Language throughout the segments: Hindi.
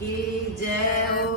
की जय हो।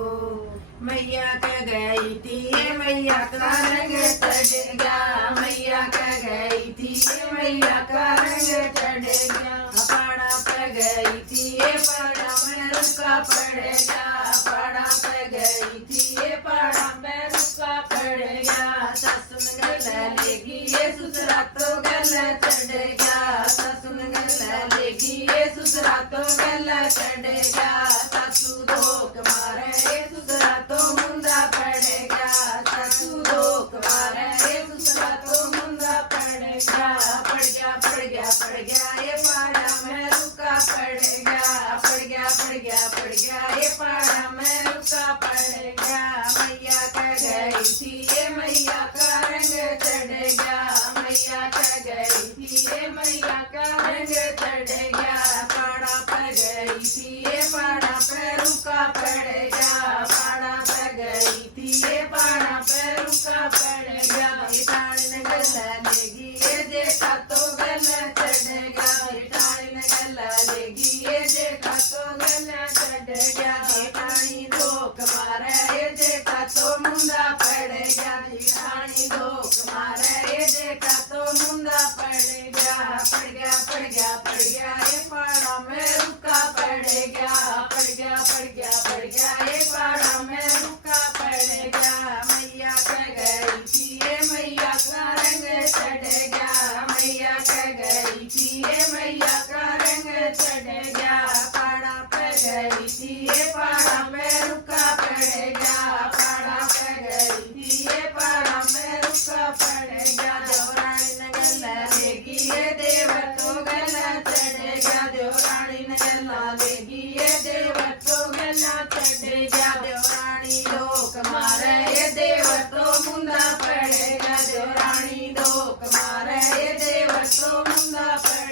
मैया कह गई थी ये मैया का रंग चढ़ेगा, मैया कह गई थी ये मैया का रंग चढ़ेगा। पाड़ा पे गई थी ये पाड़ा में रुका पड़ेगा, पाड़ा पे गई थी ये पाड़ा में रुका पड़ेगा। ससुन गला लेगी ये ससुरा तो गला चढ़ेगा, ससुन गला लेगी ये ससुरा तो गला चढ़ेगा। सासू धोख मारे ये ससुरा तो मुंडा पड़ेगा, सासू धोख मारे ये ससुरा तो मुंडा पड़ेगा। पड़ गया पड़ गया पड़ गया ये पाड़ा में रुका पड़ेगा, पड़ गया पड़ गया पड़ गया ये पाड़ा में रुका पड़ेगा। मैया कह गई थी ये मैया का रंग चढ़ेगा, मैया कह गई थी ये मैया का रंग चढ़ेगा। पाड़ा पे गई थी ये पाड़ा पे रुका पड़ेगा, पाड़ा पे गई थी ये पाड़ा पे रुका पड़ेगा। बिठाड़ी ने गला लेगी ये देखा तो गला चढ़ेगा, बिठाड़ी ने गला लेगी ये देखा तो गला चढ़ेगा। बिठाड़ी धोख मारे ये देखा तो मुंडा पड़ेगा, बिठाड़ी धोख मारे ये देखा तो मुंडा पड़ेगा। पड़ गया पड़ गया पड़ गया ये पाड़ा में रुका पड़ेगा, पड़ गया पड़ गया पड़ गया ये पाड़ा में रुका पड़ेगा। मैया कह गई थी ये मैया का रंग चढ़ेगा, मैया कह गई थी ये मैया का रंग चढ़ेगा। पाड़ा पे गई थी ये पाड़ा में रुका पड़ेगा, पाड़ा पे गई थी ये पाड़ा में रुका पड़ेगा। देवरानी ने गला लेगी ये देवर तो गला चढ़ेगा, देवरानी ने गला लेगी ये देवर तो गला चढ़ेगा। देवरानी धोख मारे ये देवर तो मुंडा पड़ेगा, देवरानी धोख मारे ये देवर तो मुंडा पड़ेगा।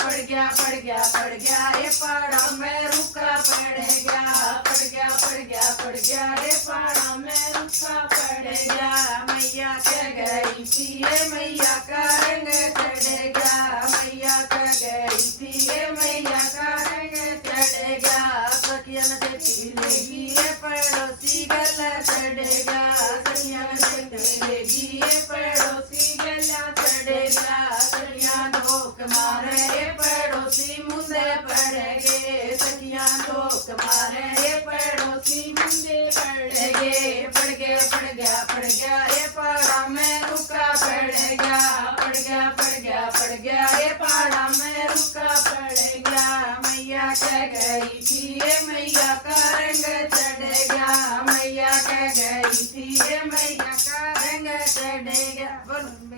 पड़ गया पड़ गया पड़ गया ये पाड़ा में रुका पड़ेगा, पड़ गया पड़ गया पड़ गया ये पाड़ा में रुका पड़ेगा। मैया कह गई थी ये मैया का रंग चढ़ेगा, मैया कह गई थी ये मैया का रंग चढ़ेगा। सखियन से लेगी ये पड़ोसी गला चढ़ेगा, सखियन से लेगी ये पड़ोसी गला चढ़ेगा। सखियां धोख मारे ये पड़ोसी मुंडे पड़ेगे, सखियां धोख मारे ये पड़ोसी मुंडे पड़ेगे। पड़ गया पड़ गया पड़ गया ये पाड़ा में रुका पड़ेगा, पड़ गया पड़ गया पड़ गया ये पाड़ा में रुका पड़ेगा। मैया कह गई थी ये मैया का रंग चढ़ेगा, मैया कह गई थी ये मैया का रंग चढ़ेगा। बोलो।